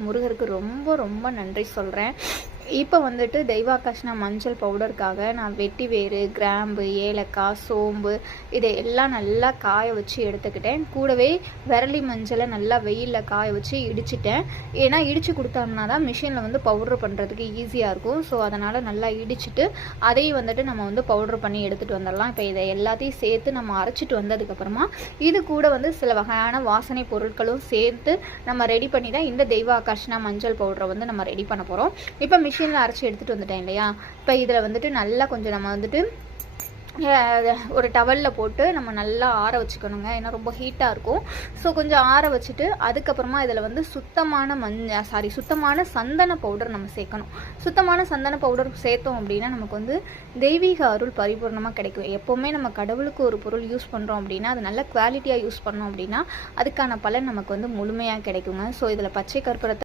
முருகருக்கு ரொம்ப ரொம்ப நன்றி சொல்கிறேன் இப்போ வந்துட்டு தெய்வாகர்ஷ்ணா மஞ்சள் பவுடருக்காக நான் வெட்டி வேறு கிராம்பு ஏலக்காய் சோம்பு இதை எல்லாம் நல்லா காய வச்சு எடுத்துக்கிட்டேன். கூடவே விரலி மஞ்சளை நல்லா வெயிலில் காய வச்சு இடிச்சிட்டேன். ஏன்னா இடித்து கொடுத்தோம்னா தான் மிஷினில் வந்து பவுட்ரு பண்ணுறதுக்கு ஈஸியாக இருக்கும். ஸோ அதனால் நல்லா இடிச்சிட்டு அதையும் வந்துட்டு நம்ம வந்து பவுட்ரு பண்ணி எடுத்துகிட்டு வந்துடலாம். இப்போ இதை எல்லாத்தையும் சேர்த்து நம்ம அரைச்சிட்டு வந்ததுக்கப்புறமா இது கூட வந்து சில வகையான வாசனை பொருட்களும் சேர்த்து நம்ம ரெடி பண்ணி தான் இந்த தெய்வ மஞ்சள் பவுடரை வந்து நம்ம ரெடி பண்ண போகிறோம் இப்போ மிஷின் மிஷினில் அரைச்சி எடுத்துகிட்டு வந்துட்டேன் இல்லையா? இப்போ இதில் வந்துட்டு நல்லா கொஞ்சம் நம்ம வந்துட்டு ஒரு டவலில் போட்டு நம்ம நல்லா ஆற வச்சுக்கணுங்க. ஏன்னா ரொம்ப ஹீட்டாக இருக்கும். ஸோ கொஞ்சம் ஆற வச்சுட்டு அதுக்கப்புறமா இதில் வந்து சுத்தமான மஞ்ச சாரி சுத்தமான சந்தன பவுடர் நம்ம சேர்க்கணும். சுத்தமான சந்தன பவுடர் சேர்த்தோம் அப்படின்னா நமக்கு வந்து தெய்வீக அருள் பரிபூர்ணமாக கிடைக்கும். எப்போவுமே நம்ம கடவுளுக்கு ஒரு பொருள் யூஸ் பண்ணுறோம் அப்படின்னா அது நல்ல குவாலிட்டியாக யூஸ் பண்ணோம் அப்படின்னா அதுக்கான பலன் நமக்கு வந்து முழுமையாக கிடைக்குங்க. ஸோ இதில் பச்சை கற்பூரத்தை